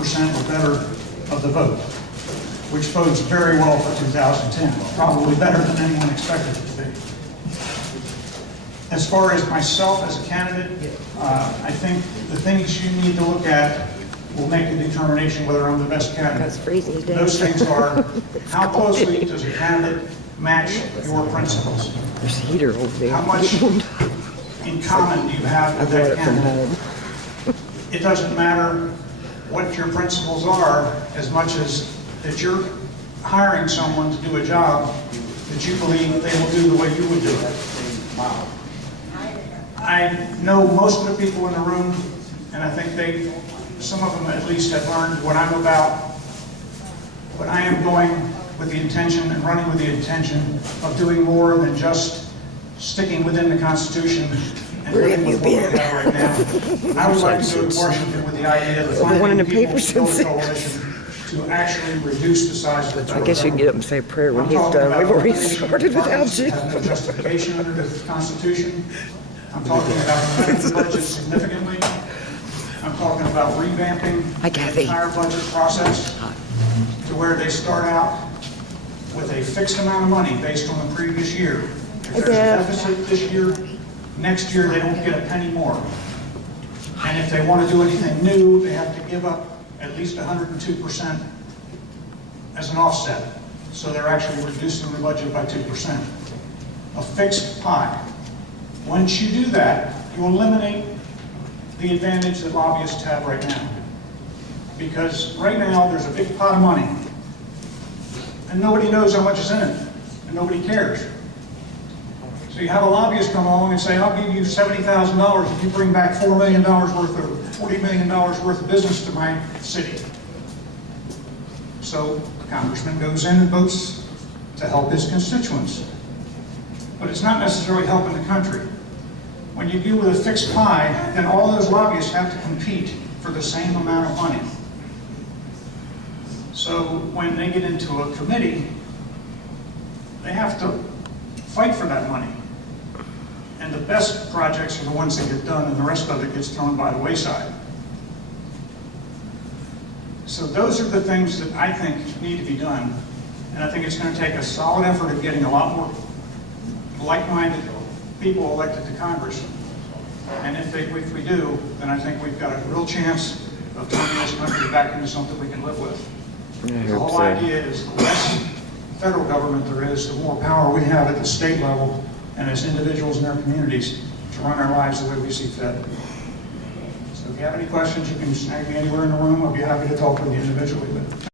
or better of the vote, which bodes very well for 2010, probably better than anyone expected it to be. As far as myself as a candidate, I think the things you need to look at will make a determination whether I'm the best candidate. It's freezing today. Those things are, how closely does a candidate match your principles? There's a heater over there. How much in common do you have I with brought that it from candidate? home. It doesn't matter what your principles are as much as that you're hiring someone to do a job that you believe they will do the way you would do it. Wow. I know most of the people in the room, and I think some of them at least have learned what I'm about, but I am going with the intention and running with the intention of doing more than just sticking within the Constitution and living with what we have right now. I would like to go to Washington with the idea of I've been wanting finding to people paper to build a since- coalition to actually reduce the size of the federal I guess you can get up and say a prayer when he's done. We've already started without you. Has no justification under the Constitution. I'm talking about cutting the budget significantly. I'm talking about revamping Hi, the Kathy. entire budget process to where they start out with a fixed amount of money based on the previous year. If there's a Deb. deficit this year, next year they don't get a penny more. And if they want to do anything new, they have to give up at least 102% as an offset. So they're actually reducing the budget by 2%. A fixed pie. Once you do that, you eliminate the advantage that lobbyists have right now. Because right now, there's a big pot of money, and nobody knows how much is in it, and nobody cares. So you have a lobbyist come along and say, I'll give you $70,000 if you bring back $4 million worth of, $40 million worth of business to my city. So the congressman goes in and votes to help his constituents. But it's not necessarily helping the country. When you deal with a fixed pie, then all those lobbyists have to compete for the same amount of money. So when they get into a committee, they have to fight for that money. And the best projects are the ones that get done, and the rest of it gets thrown by the wayside. So those are the things that I think need to be done. And I think it's going to take a solid effort of getting a lot more like-minded people elected to Congress. And if we do, then I think we've got a real chance of turning this country back into something we can live with. The whole idea is the less federal government there is, the more power we have at the state level and as individuals in our communities to run our lives the way we see fit. So if you have any questions, you can snag me anywhere in the room. I'll be happy to talk with you individually.